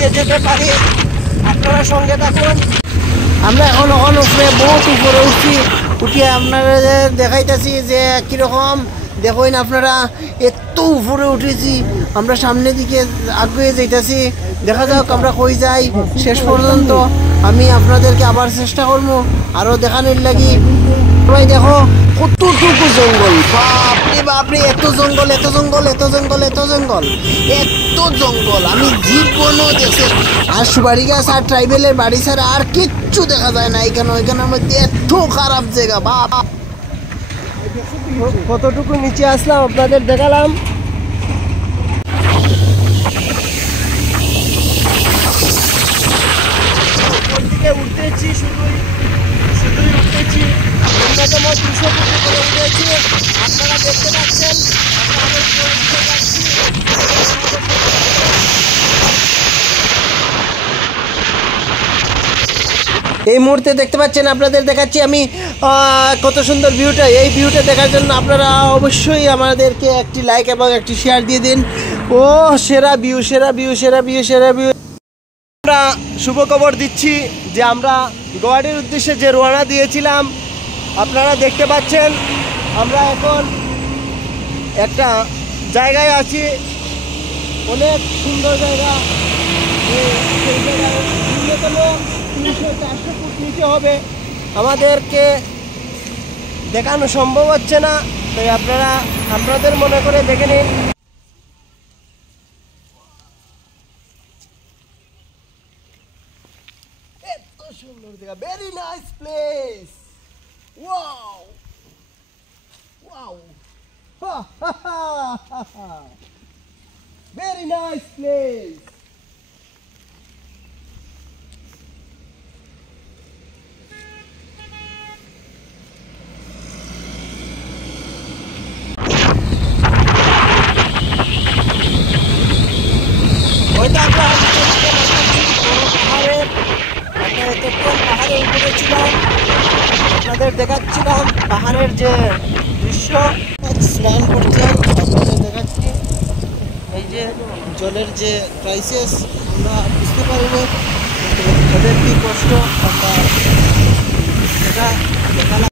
দিয়ে যেতে পারি। আপনারা সঙ্গে থাকুন। আমরা এখন উপরে বহুত উপরে উঠিয়ে আপনারা দেখাইতেছি যে কিরকম। দেখুন আপনারা এত উপরে উঠেছি, আমরা সামনের দিকে আগে যাইতেছি। দেখা যাক আমরা কই যাই শেষ পর্যন্ত। আমি আপনাদেরকে আবার চেষ্টা করবো আরো দেখানোর লাগি। সবাই দেখো কতটুকু জঙ্গল, বাপরে বাপরে, এত জঙ্গল এত জঙ্গল এত জঙ্গল এত জঙ্গল এত জঙ্গল আমি জীবনও দেখছি। আর সুপারি গাছ আর ট্রাইবেলের বাড়ি ছাড়া আর কিচ্ছু দেখা যায় না এখানে। ওইখানের মধ্যে এত খারাপ জায়গা। বাপ, কতটুকু নিচে আসলাম আপনাদের দেখালাম। উঠতেছি শুধুই উঠতেছি। অন্যতম 200 ফুট করে উঠেছি, আপনারা দেখতে পাচ্ছেন। এই মুহূর্তে দেখতে পাচ্ছেন, আপনাদের দেখাচ্ছি আমি কত সুন্দর ভিউটা। এই ভিউটা দেখার জন্য আপনারা অবশ্যই আমাদেরকে একটি লাইক এবং একটি শেয়ার দিয়ে দিন। ও সেরা ভিউ সেরা ভিউ সেরা ভিউ সেরা ভিউ। আমরা শুভ খবর দিচ্ছি যে আমরা গুয়াহাটির উদ্দেশ্যে যে রওনা দিয়েছিলাম, আপনারা দেখতে পাচ্ছেন আমরা এখন একটা জায়গায় আছি, অনেক সুন্দর জায়গা। সেই জায়গায় ন্যূনতম 300-400 ফুট নিচে হবে, আমাদেরকে দেখানো সম্ভব হচ্ছে না। তাই আপনারা আপনাদের মনে করে দেখে নিন। এত সুন্দর জায়গা, very nice place. Wow wow, very nice place. পাহাড়ের উপরে ছিলাম, আপনাদের দেখাচ্ছিলাম পাহাড়ের যে দৃশ্য। স্নান করছিলাম, আপনাদের দেখাচ্ছি। এই যে জলের যে ক্রাইসিস আমরা বুঝতে পারিনি, কিন্তু ওদের কি কষ্ট আমরা এটা দেখালাম।